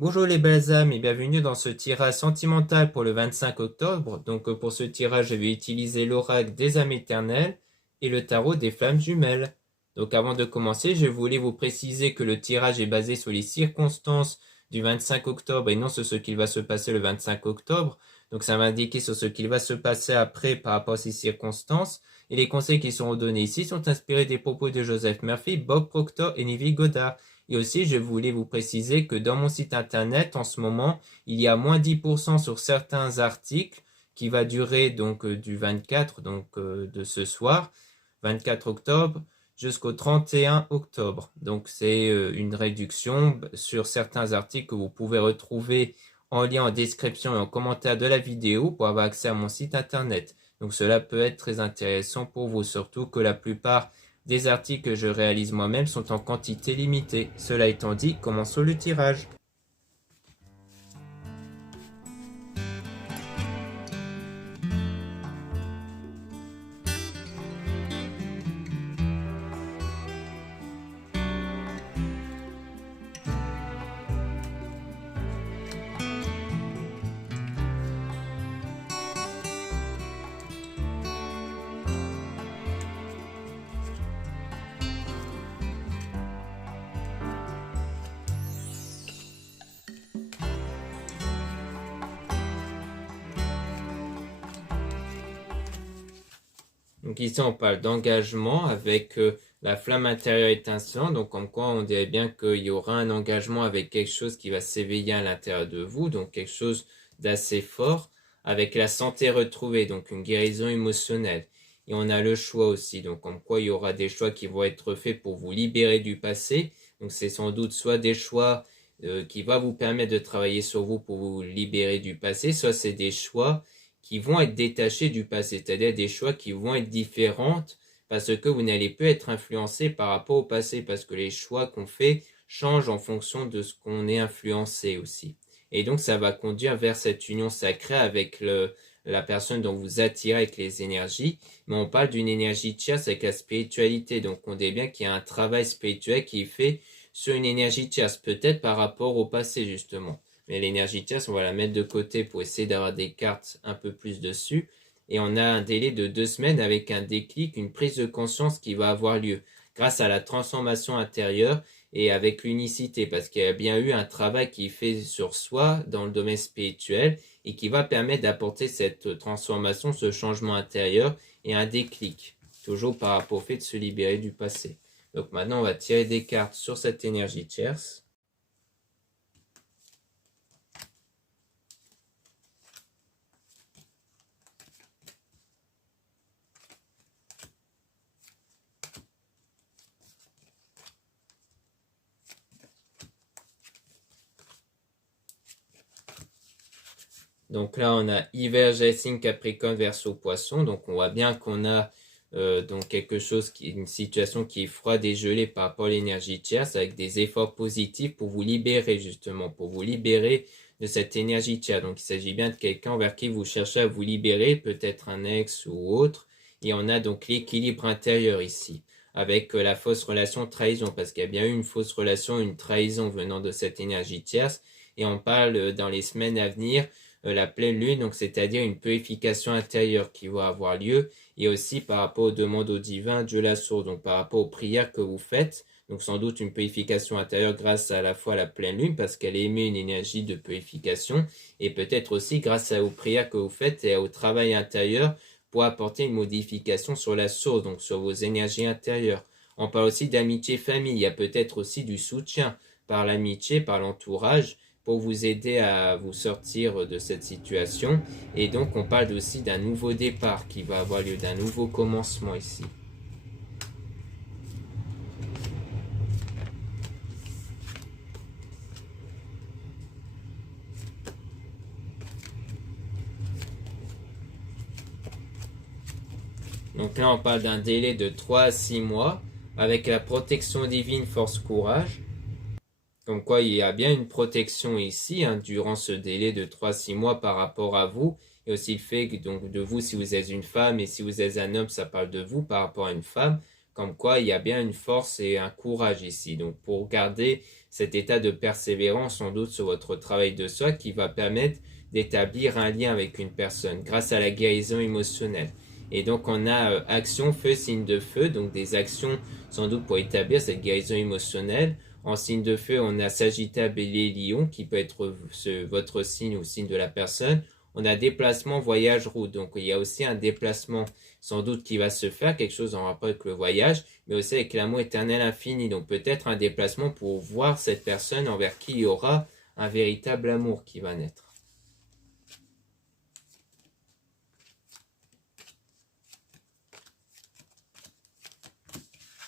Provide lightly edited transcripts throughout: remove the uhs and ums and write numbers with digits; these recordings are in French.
Bonjour les belles âmes et bienvenue dans ce tirage sentimental pour le 25 octobre. Pour ce tirage, je vais utiliser l'oracle des âmes éternelles et le tarot des flammes jumelles. Donc avant de commencer, je voulais vous préciser que le tirage est basé sur les circonstances du 25 octobre et non sur ce qu'il va se passer le 25 octobre. Donc ça va indiquer sur ce qu'il va se passer après par rapport à ces circonstances. Et les conseils qui seront donnés ici sont inspirés des propos de Joseph Murphy, Bob Proctor et Neville Goddard. Et aussi, je voulais vous préciser que dans mon site internet, en ce moment, il y a moins 10% sur certains articles qui va durer du 24, de ce soir, 24 octobre, jusqu'au 31 octobre. Donc c'est une réduction sur certains articles que vous pouvez retrouver en lien en description et en commentaire de la vidéo pour avoir accès à mon site internet. Donc cela peut être très intéressant pour vous, surtout que la plupart des articles que je réalise moi-même sont en quantité limitée. Cela étant dit, commençons le tirage. Donc ici, on parle d'engagement avec la flamme intérieure étincelante. Donc comme quoi, on dirait bien qu'il y aura un engagement avec quelque chose qui va s'éveiller à l'intérieur de vous. Donc quelque chose d'assez fort avec la santé retrouvée. Donc une guérison émotionnelle. Et on a le choix aussi. Donc comme quoi, il y aura des choix qui vont être faits pour vous libérer du passé. Donc c'est sans doute soit des choix qui vont vous permettre de travailler sur vous pour vous libérer du passé. Soit c'est des choix qui vont être détachés du passé, c'est-à-dire des choix qui vont être différents parce que vous n'allez plus être influencé par rapport au passé, parce que les choix qu'on fait changent en fonction de ce qu'on est influencé aussi. Et donc ça va conduire vers cette union sacrée avec la personne dont vous attirez avec les énergies, mais on parle d'une énergie tierce avec la spiritualité, donc on dit bien qu'il y a un travail spirituel qui est fait sur une énergie tierce, peut-être par rapport au passé justement. Mais l'énergie tierce, on va la mettre de côté pour essayer d'avoir des cartes un peu plus dessus. Et on a un délai de 2 semaines avec un déclic, une prise de conscience qui va avoir lieu grâce à la transformation intérieure et avec l'unicité, parce qu'il y a bien eu un travail qui est fait sur soi dans le domaine spirituel et qui va permettre d'apporter cette transformation, ce changement intérieur et un déclic, toujours par rapport au fait de se libérer du passé. Donc maintenant, on va tirer des cartes sur cette énergie tierce. Donc là, on a hiver, signe, capricorne, verseau, poisson. Donc on voit bien qu'on a donc quelque chose une situation qui est froide et gelée par rapport à l'énergie tierce avec des efforts positifs pour vous libérer justement, pour vous libérer de cette énergie tierce. Donc il s'agit bien de quelqu'un vers qui vous cherchez à vous libérer, peut-être un ex ou autre. Et on a donc l'équilibre intérieur ici avec la fausse relation trahison, parce qu'il y a bien eu une fausse relation, une trahison venant de cette énergie tierce. Et on parle dans les semaines à venir la pleine lune, donc c'est-à-dire une purification intérieure qui va avoir lieu, et aussi par rapport aux demandes au divin, Dieu la source, donc par rapport aux prières que vous faites, donc sans doute une purification intérieure grâce à la fois à la pleine lune, parce qu'elle émet une énergie de purification, et peut-être aussi grâce aux prières que vous faites et au travail intérieur pour apporter une modification sur la source, donc sur vos énergies intérieures. On parle aussi d'amitié famille, il y a peut-être aussi du soutien par l'amitié, par l'entourage, pour vous aider à vous sortir de cette situation. Et donc on parle aussi d'un nouveau départ qui va avoir lieu, d'un nouveau commencement ici. Donc là on parle d'un délai de 3 à 6 mois avec la protection divine, force, courage. Comme quoi il y a bien une protection ici durant ce délai de 3 à 6 mois par rapport à vous. Et aussi le fait que, donc, de vous si vous êtes une femme et si vous êtes un homme, ça parle de vous par rapport à une femme. Comme quoi, il y a bien une force et un courage ici. Donc, pour garder cet état de persévérance, sans doute, sur votre travail de soi, qui va permettre d'établir un lien avec une personne grâce à la guérison émotionnelle. Et donc, on a action, feu, signe de feu, donc des actions sans doute pour établir cette guérison émotionnelle. En signe de feu, on a Sagittaire, Bélier, Lion, qui peut être votre signe ou signe de la personne. On a déplacement, voyage, route. Donc, il y a aussi un déplacement sans doute qui va se faire, quelque chose en rapport avec le voyage, mais aussi avec l'amour éternel infini. Donc, peut-être un déplacement pour voir cette personne envers qui il y aura un véritable amour qui va naître.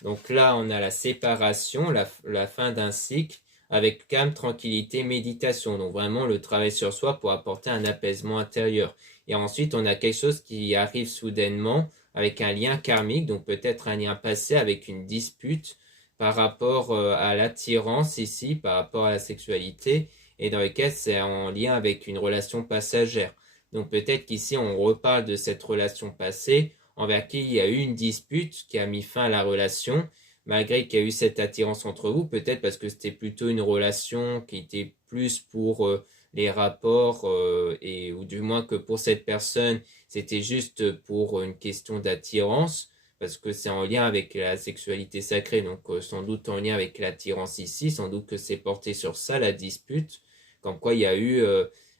Donc là, on a la séparation, la fin d'un cycle, avec calme, tranquillité, méditation. Donc vraiment le travail sur soi pour apporter un apaisement intérieur. Et ensuite, on a quelque chose qui arrive soudainement avec un lien karmique, donc peut-être un lien passé avec une dispute par rapport à l'attirance ici, par rapport à la sexualité, et dans lequel c'est en lien avec une relation passagère. Donc peut-être qu'ici, on reparle de cette relation passée, envers qui il y a eu une dispute qui a mis fin à la relation, malgré qu'il y a eu cette attirance entre vous, peut-être parce que c'était plutôt une relation qui était plus pour les rapports, ou du moins que pour cette personne, c'était juste pour une question d'attirance, parce que c'est en lien avec la sexualité sacrée, donc sans doute en lien avec l'attirance ici, sans doute que c'est porté sur ça la dispute, comme quoi il y a eu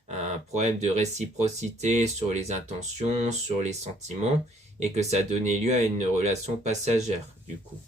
un problème de réciprocité sur les intentions, sur les sentiments, et que ça a donné lieu à une relation passagère, du coup.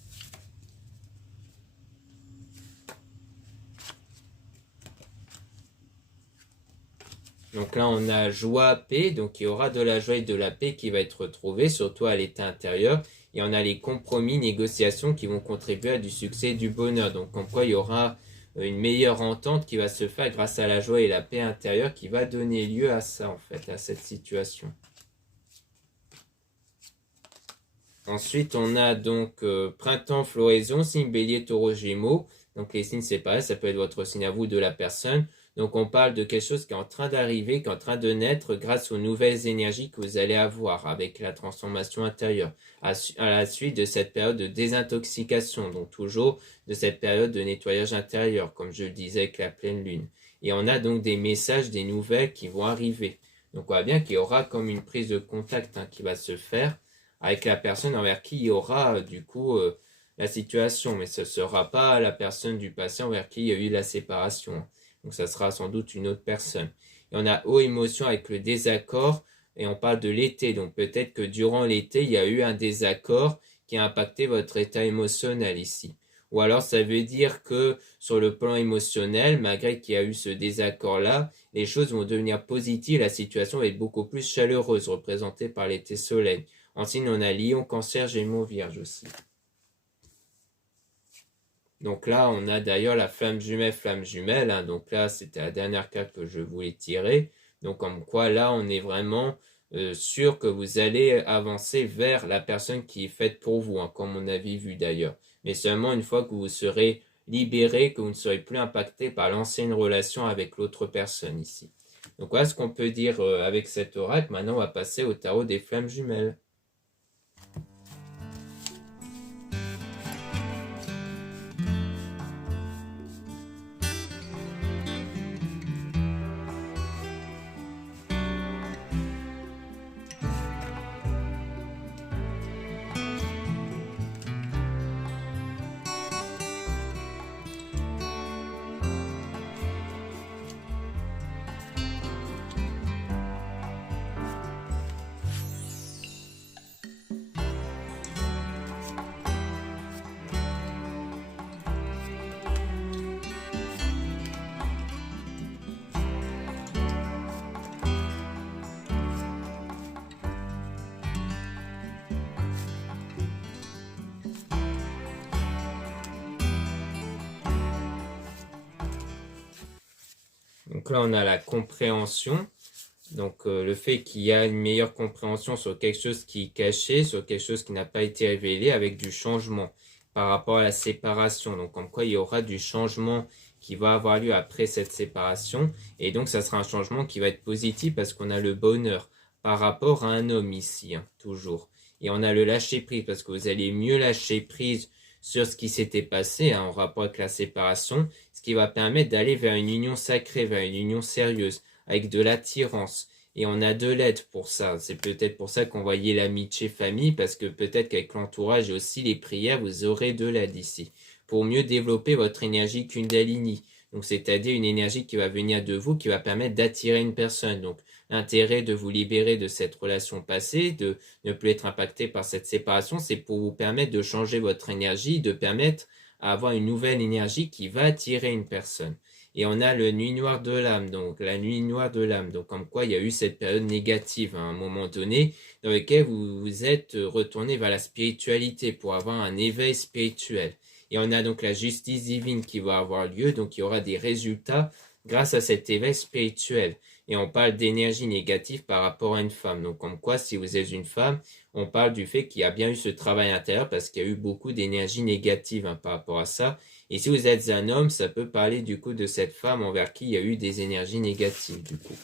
Donc là, on a joie, paix, donc il y aura de la joie et de la paix qui va être retrouvée, surtout à l'état intérieur. Et on a les compromis, négociations qui vont contribuer à du succès et du bonheur. Donc comme quoi il y aura une meilleure entente qui va se faire grâce à la joie et la paix intérieure qui va donner lieu à ça, en fait, à cette situation. Ensuite, on a donc printemps, floraison, signe bélier, taureau, gémeaux. Donc les signes, c'est pareil, ça peut être votre signe à vous de la personne. Donc on parle de quelque chose qui est en train d'arriver, qui est en train de naître grâce aux nouvelles énergies que vous allez avoir avec la transformation intérieure. À la suite de cette période de désintoxication, donc toujours de cette période de nettoyage intérieur, comme je le disais avec la pleine lune. Et on a donc des messages, des nouvelles qui vont arriver. Donc on voit bien qu'il y aura comme une prise de contact qui va se faire avec la personne envers qui il y aura du coup la situation, mais ce ne sera pas la personne du passé envers qui il y a eu la séparation. Donc ça sera sans doute une autre personne. Et on a haut émotion avec le désaccord, et on parle de l'été, donc peut-être que durant l'été, il y a eu un désaccord qui a impacté votre état émotionnel ici. Ou alors ça veut dire que sur le plan émotionnel, malgré qu'il y a eu ce désaccord-là, les choses vont devenir positives, la situation va être beaucoup plus chaleureuse, représentée par l'été soleil. En signe, on a Lion, Cancer, Gémeaux, Vierge aussi. Donc là, on a d'ailleurs la flamme jumelle. Hein. Donc là, c'était la dernière carte que je voulais tirer. Donc comme quoi, là, on est vraiment sûr que vous allez avancer vers la personne qui est faite pour vous, hein, comme on avait vu d'ailleurs. Mais seulement une fois que vous serez libéré, que vous ne serez plus impacté par l'ancienne relation avec l'autre personne ici. Donc voilà ce qu'on peut dire avec cet oracle. Maintenant, on va passer au tarot des flammes jumelles. Donc là, on a la compréhension. Donc le fait qu'il y a une meilleure compréhension sur quelque chose qui est caché, sur quelque chose qui n'a pas été révélé, avec du changement par rapport à la séparation. Donc comme quoi il y aura du changement qui va avoir lieu après cette séparation. Et donc ça sera un changement qui va être positif parce qu'on a le bonheur. par rapport à un homme ici, hein, toujours. Et on a le lâcher prise parce que vous allez mieux lâcher prise sur ce qui s'était passé, hein, en rapport avec la séparation, ce qui va permettre d'aller vers une union sacrée, vers une union sérieuse, avec de l'attirance. Et on a de l'aide pour ça. C'est peut-être pour ça qu'on voyait l'amitié famille, parce que peut-être qu'avec l'entourage et aussi les prières, vous aurez de l'aide ici. Pour mieux développer votre énergie Kundalini. Donc, c'est-à-dire une énergie qui va venir de vous, qui va permettre d'attirer une personne. Donc, l'intérêt de vous libérer de cette relation passée, de ne plus être impacté par cette séparation, c'est pour vous permettre de changer votre énergie, de permettre à avoir une nouvelle énergie qui va attirer une personne. Et on a le nuit noire de l'âme, donc la nuit noire de l'âme. Donc, comme quoi il y a eu cette période négative à un moment donné, dans laquelle vous vous êtes retourné vers la spiritualité pour avoir un éveil spirituel. Et on a donc la justice divine qui va avoir lieu, donc il y aura des résultats grâce à cet éveil spirituel. Et on parle d'énergie négative par rapport à une femme. Donc comme quoi, si vous êtes une femme, on parle du fait qu'il y a bien eu ce travail intérieur parce qu'il y a eu beaucoup d'énergie négative, hein, par rapport à ça. Et si vous êtes un homme, ça peut parler du coup de cette femme envers qui il y a eu des énergies négatives du coup.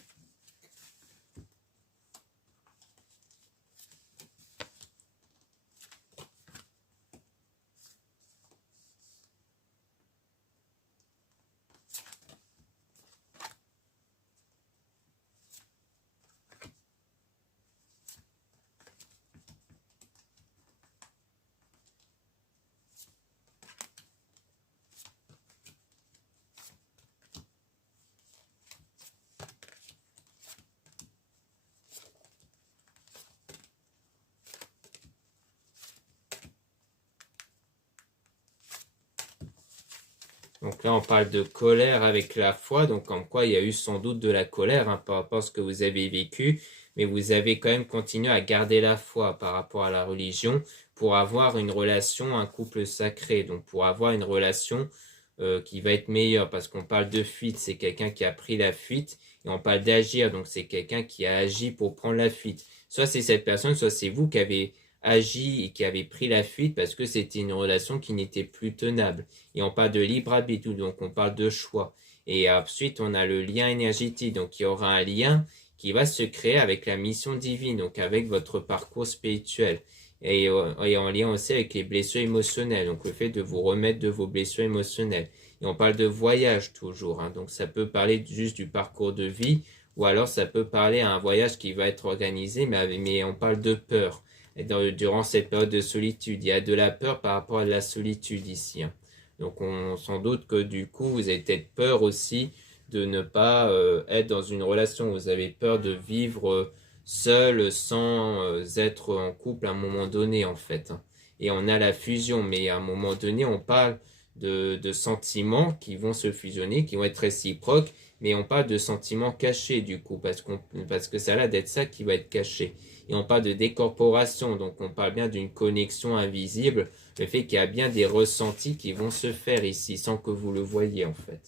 Donc là, on parle de colère avec la foi, donc comme quoi il y a eu sans doute de la colère, hein, par rapport à ce que vous avez vécu, mais vous avez quand même continué à garder la foi par rapport à la religion pour avoir une relation, un couple sacré, donc pour avoir une relation qui va être meilleure, parce qu'on parle de fuite, c'est quelqu'un qui a pris la fuite, et on parle d'agir, donc c'est quelqu'un qui a agi pour prendre la fuite. Soit c'est cette personne, soit c'est vous qui avez agi et qui avez pris la fuite parce que c'était une relation qui n'était plus tenable. Et on parle de libre arbitre, donc on parle de choix. Et ensuite, on a le lien énergétique, donc il y aura un lien qui va se créer avec la mission divine, donc avec votre parcours spirituel. Et en lien aussi avec les blessures émotionnelles, donc le fait de vous remettre de vos blessures émotionnelles. Et on parle de voyage toujours, hein, donc ça peut parler juste du parcours de vie, ou alors ça peut parler à un voyage qui va être organisé, mais on parle de peur. Et durant cette période de solitude, il y a de la peur par rapport à la solitude ici, hein. Donc on sans doute que du coup, vous avez peut-être peur aussi de ne pas être dans une relation. Vous avez peur de vivre seul sans être en couple à un moment donné, en fait, hein. Et on a la fusion, mais à un moment donné, on parle de sentiments qui vont se fusionner, qui vont être réciproques, mais on parle de sentiments cachés du coup, parce que ça a l'air d'être ça qui va être caché. Et on parle de décorporation, donc on parle bien d'une connexion invisible, le fait qu'il y a bien des ressentis qui vont se faire ici, sans que vous le voyez en fait.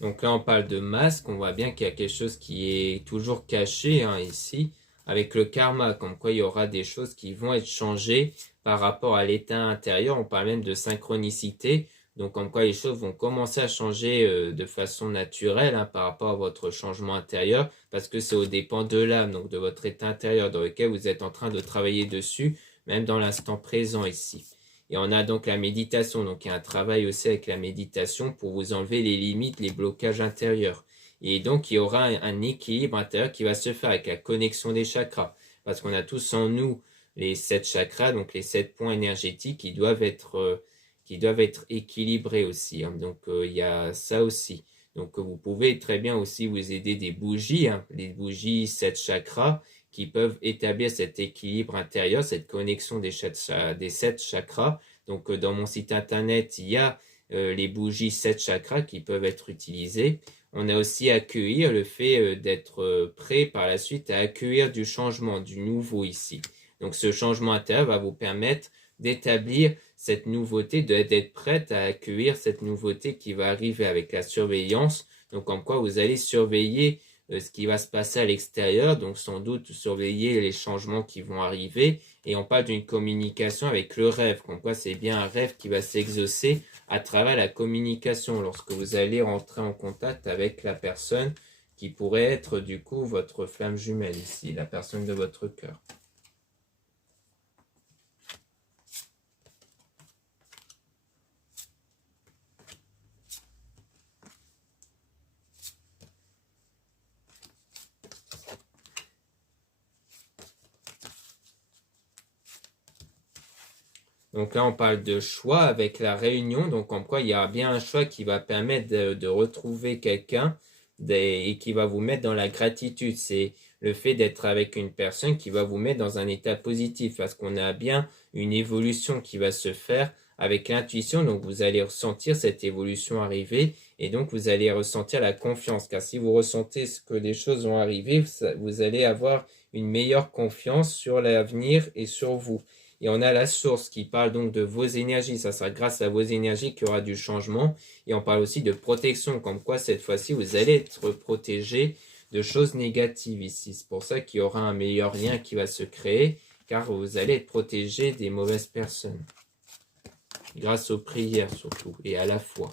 Donc là, on parle de masque, on voit bien qu'il y a quelque chose qui est toujours caché, hein, ici, avec le karma, comme quoi il y aura des choses qui vont être changées par rapport à l'état intérieur. On parle même de synchronicité, donc comme quoi les choses vont commencer à changer de façon naturelle, hein, par rapport à votre changement intérieur, parce que c'est au dépend de l'âme, donc de votre état intérieur dans lequel vous êtes en train de travailler dessus, même dans l'instant présent ici. Et on a donc la méditation, donc il y a un travail aussi avec la méditation pour vous enlever les limites, les blocages intérieurs. Et donc il y aura un équilibre intérieur qui va se faire avec la connexion des chakras. Parce qu'on a tous en nous les 7 chakras, donc les 7 points énergétiques qui doivent être équilibrés aussi, hein. Donc il y a ça aussi. Donc vous pouvez très bien aussi vous aider des bougies, hein, les bougies 7 chakras, qui peuvent établir cet équilibre intérieur, cette connexion des 7 chakras. Donc dans mon site internet, il y a les bougies 7 chakras qui peuvent être utilisées. On a aussi accueillir le fait d'être prêt par la suite à accueillir du changement, du nouveau ici. Donc ce changement intérieur va vous permettre d'établir cette nouveauté, d'être prête à accueillir cette nouveauté qui va arriver avec la surveillance. Donc en quoi vous allez surveiller ce qui va se passer à l'extérieur, donc sans doute surveiller les changements qui vont arriver. Et on parle d'une communication avec le rêve, comme quoi c'est bien un rêve qui va s'exaucer à travers la communication lorsque vous allez rentrer en contact avec la personne qui pourrait être du coup votre flamme jumelle ici, la personne de votre cœur. Donc là, on parle de choix avec la réunion, donc comme quoi il y a bien un choix qui va permettre de retrouver quelqu'un et qui va vous mettre dans la gratitude. C'est le fait d'être avec une personne qui va vous mettre dans un état positif parce qu'on a bien une évolution qui va se faire avec l'intuition. Donc vous allez ressentir cette évolution arriver et donc vous allez ressentir la confiance. Car si vous ressentez que les choses vont arriver, vous allez avoir une meilleure confiance sur l'avenir et sur vous. Et on a la source qui parle donc de vos énergies. Ça sera grâce à vos énergies qu'il y aura du changement. Et on parle aussi de protection, comme quoi cette fois-ci, vous allez être protégé de choses négatives ici. C'est pour ça qu'il y aura un meilleur lien qui va se créer, car vous allez être protégé des mauvaises personnes. Grâce aux prières surtout, et à la foi.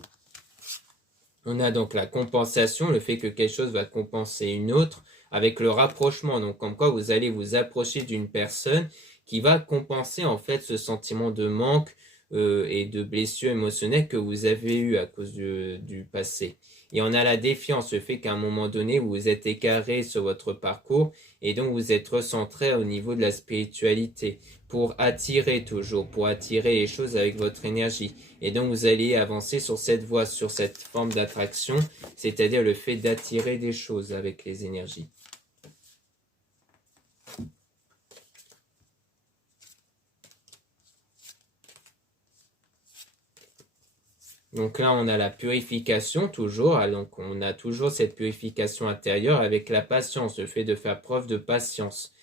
On a donc la compensation, le fait que quelque chose va compenser une autre, avec le rapprochement. Donc comme quoi vous allez vous approcher d'une personne qui va compenser en fait ce sentiment de manque et de blessure émotionnelle que vous avez eu à cause du passé. Et on a la défiance, le fait qu'à un moment donné, vous vous êtes égaré sur votre parcours et donc vous êtes recentré au niveau de la spiritualité pour attirer toujours, pour attirer les choses avec votre énergie. Et donc vous allez avancer sur cette voie, sur cette forme d'attraction, c'est-à-dire le fait d'attirer des choses avec les énergies. Donc là, on a la purification toujours. Donc on a toujours cette purification intérieure avec la patience, le fait de faire preuve de patience.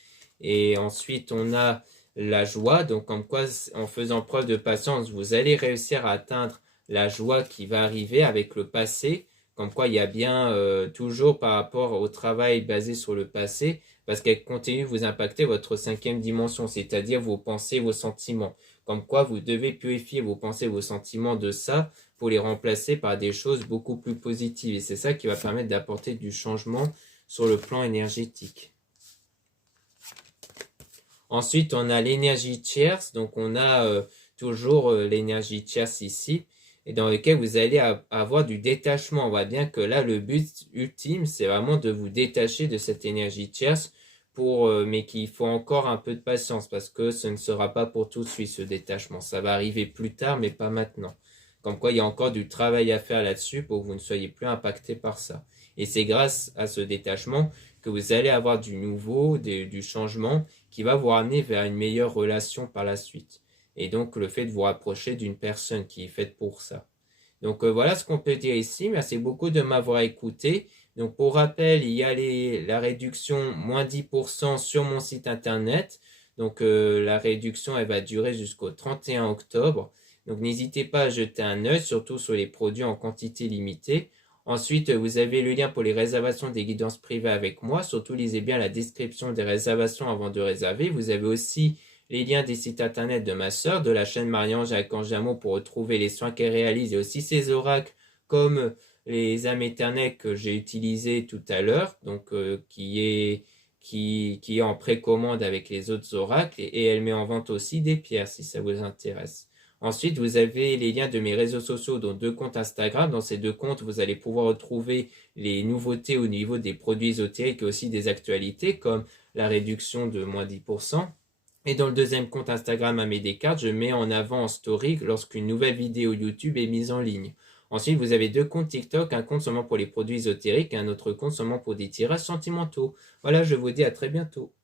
Et ensuite, on a la joie. Donc comme quoi, en faisant preuve de patience, vous allez réussir à atteindre la joie qui va arriver avec le passé. Comme quoi, il y a bien toujours par rapport au travail basé sur le passé, parce qu'elle continue de vous impacter votre 5e dimension, c'est-à-dire vos pensées, vos sentiments. Comme quoi, vous devez purifier vos pensées, vos sentiments de ça, pour les remplacer par des choses beaucoup plus positives. Et c'est ça qui va permettre d'apporter du changement sur le plan énergétique. Ensuite, on a l'énergie tierce. Donc, on a toujours l'énergie tierce ici, et dans lequel vous allez avoir du détachement. On voit bien que là, le but ultime, c'est vraiment de vous détacher de cette énergie tierce, mais qu'il faut encore un peu de patience, parce que ce ne sera pas pour tout de suite, ce détachement. Ça va arriver plus tard, mais pas maintenant. Comme quoi, il y a encore du travail à faire là-dessus pour que vous ne soyez plus impacté par ça. Et c'est grâce à ce détachement que vous allez avoir du nouveau, du changement qui va vous ramener vers une meilleure relation par la suite. Et donc, le fait de vous rapprocher d'une personne qui est faite pour ça. Donc, voilà ce qu'on peut dire ici. Merci beaucoup de m'avoir écouté. Donc, pour rappel, il y a la réduction moins 10% sur mon site internet. Donc, la réduction, elle va durer jusqu'au 31 octobre. Donc n'hésitez pas à jeter un œil, surtout sur les produits en quantité limitée. Ensuite, vous avez le lien pour les réservations des guidances privées avec moi. Surtout, lisez bien la description des réservations avant de réserver. Vous avez aussi les liens des sites internet de ma sœur, de la chaîne Marie-Ange Archange pour retrouver les soins qu'elle réalise et aussi ses oracles comme les âmes éternelles que j'ai utilisées tout à l'heure, donc qui est en précommande avec les autres oracles et elle met en vente aussi des pierres si ça vous intéresse. Ensuite, vous avez les liens de mes réseaux sociaux, dont 2 comptes Instagram. Dans ces 2 comptes, vous allez pouvoir retrouver les nouveautés au niveau des produits ésotériques et aussi des actualités, comme la réduction de moins 10%. Et dans le 2e compte Instagram Aimé Descartes, je mets en avant en story lorsqu'une nouvelle vidéo YouTube est mise en ligne. Ensuite, vous avez 2 comptes TikTok, un compte seulement pour les produits ésotériques et un autre compte seulement pour des tirages sentimentaux. Voilà, je vous dis à très bientôt.